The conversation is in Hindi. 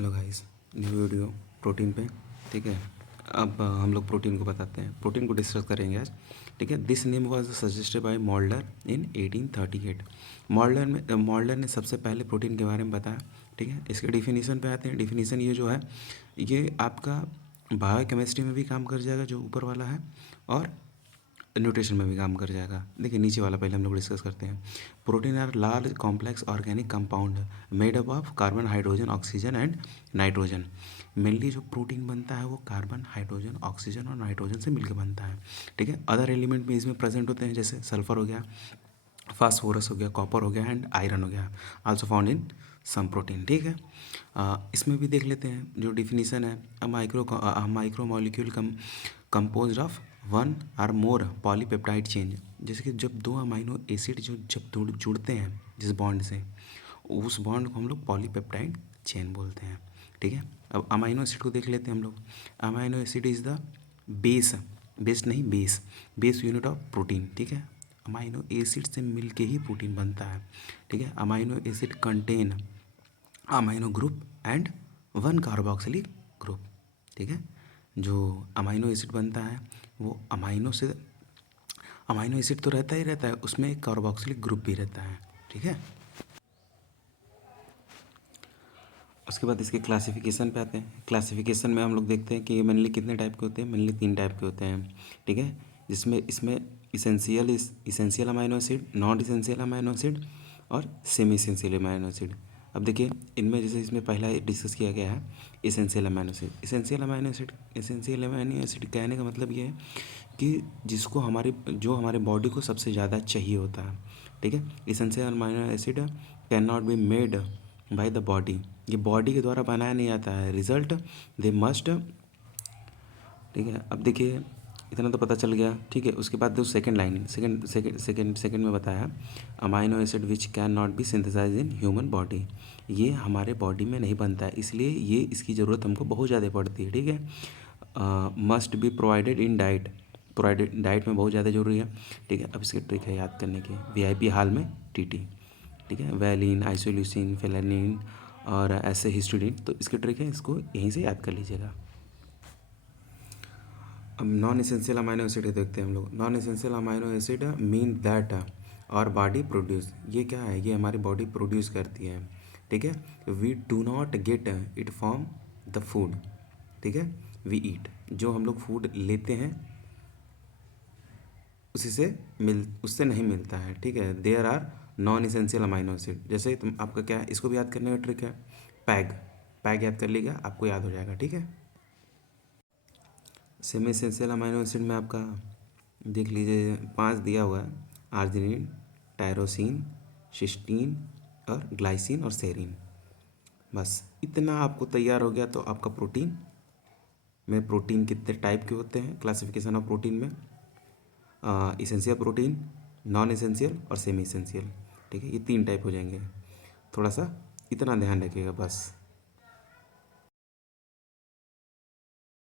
Hello guys, new video protein पे। ठीक है, अब हम लोग प्रोटीन को बताते हैं, प्रोटीन को डिस्कस करेंगे आज। ठीक है, this name was suggested by Mulder in 1838। Mulder ने सबसे पहले प्रोटीन के बारे में बताया। ठीक है, इसके डिफिनीसन पे आते हैं। डिफिनीसन ये जो है, ये आपका बायोकेमिस्ट्री में भी काम कर जाएगा, जो ऊपर वाला है, और न्यूट्रिशन में भी काम कर जाएगा। देखिए नीचे वाला पहले हम लोग डिस्कस करते हैं। Protein are large complex organic compound made up of carbon, hydrogen, oxygen and nitrogen. Mainly जो प्रोटीन बनता है वो कार्बन, हाइड्रोजन, ऑक्सीजन और नाइट्रोजन से मिलकर बनता है। ठीक है, अदर एलिमेंट भी इसमें प्रेजेंट होते हैं, जैसे सल्फर हो गया, फास्फोरस हो गया, कॉपर हो गया एंड आयरन हो गया, also found in some protein. ठीक है, इसमें भी देख लेते हैं जो डिफिनीसन है। Micro molecule compose of one or more polypeptide chain. जैसे कि जब दो अमाइनो एसिड जब जुड़ते हैं जिस बॉन्ड से, उस बॉन्ड को हम लोग पॉलीपेप्टाइड चेन बोलते हैं। ठीक है, अब अमाइनो एसिड को देख लेते हैं हम लोग। Amino acid is the base, base नहीं बेस यूनिट ऑफ प्रोटीन। ठीक है, अमाइनो एसिड से मिलके ही प्रोटीन बनता है। ठीक है, amino acid contain amino group and one carboxylic group. ठीक है, जो अमाइनो एसिड बनता है वो अमाइनो एसिड तो रहता ही रहता है, उसमें एक कार्बोक्सिलिक ग्रुप भी रहता है। ठीक है, उसके बाद इसके क्लासिफिकेशन पे आते हैं। क्लासिफिकेशन में हम लोग देखते हैं कि ये मेनली कितने टाइप के होते हैं। मेनली 3 टाइप के होते हैं। ठीक है, जिसमें इसमें essential amino acid, non essential amino acid और सेमी इसेंशियल अमाइनो एसिड। अब देखिए इनमें जैसे इसमें पहला डिस्कस किया गया है essential amino acid. Essential amino acid कहने का मतलब ये है कि जिसको हमारे बॉडी को सबसे ज़्यादा चाहिए होता है। ठीक है, essential amino acid can not be made by the body. ये बॉडी के द्वारा बनाया नहीं जाता है, रिजल्ट दे मस्ट। ठीक है, अब देखिए इतना तो पता चल गया। ठीक है, उसके बाद जो सेकंड लाइन सेकंड में बताया, amino acid which can not be synthesize in human body. ये हमारे बॉडी में नहीं बनता है, इसलिए ये इसकी ज़रूरत हमको बहुत ज़्यादा पड़ती है। ठीक है, must be provided in diet में बहुत ज़्यादा ज़रूरी है। ठीक है, अब इसकी ट्रिक है याद करने की, वीआईपी हाल में टीटी। ठीक है, वैलिन, आइसोल्यूसिन, फेलानिन और ऐसे हिस्टोडिन। तो इसकी ट्रिक है, इसको यहीं से याद कर लीजिएगा। अब नॉन इसेंशियल अमाइनो एसिड देखते हैं हम लोग। Non essential amino acid mean that और बॉडी प्रोड्यूस। ये क्या है, ये हमारी बॉडी प्रोड्यूस करती है। ठीक है, we do not get it from the food. ठीक है, वी ईट, जो हम लोग फूड लेते हैं उससे नहीं मिलता है। ठीक है, there are non essential amino acid. जैसे तुम आपका क्या है, इसको भी याद करने का ट्रिक है, पैग याद कर लीजिएगा, आपको याद हो जाएगा। ठीक है, सेमी इसेंशियल अमाइनो एसिड में आपका देख लीजिए 5 दिया हुआ है, आर्जिनिन, टायरोसिन, सिस्टीन और ग्लाइसिन और सेरीन। बस इतना आपको तैयार हो गया तो आपका प्रोटीन कितने टाइप के होते हैं, क्लासिफिकेशन ऑफ प्रोटीन में इसेंशियल प्रोटीन, नॉन इसेंशियल और सेमी इसेंशियल। ठीक है, ये 3 टाइप हो जाएंगे। थोड़ा सा इतना ध्यान रखिएगा बस।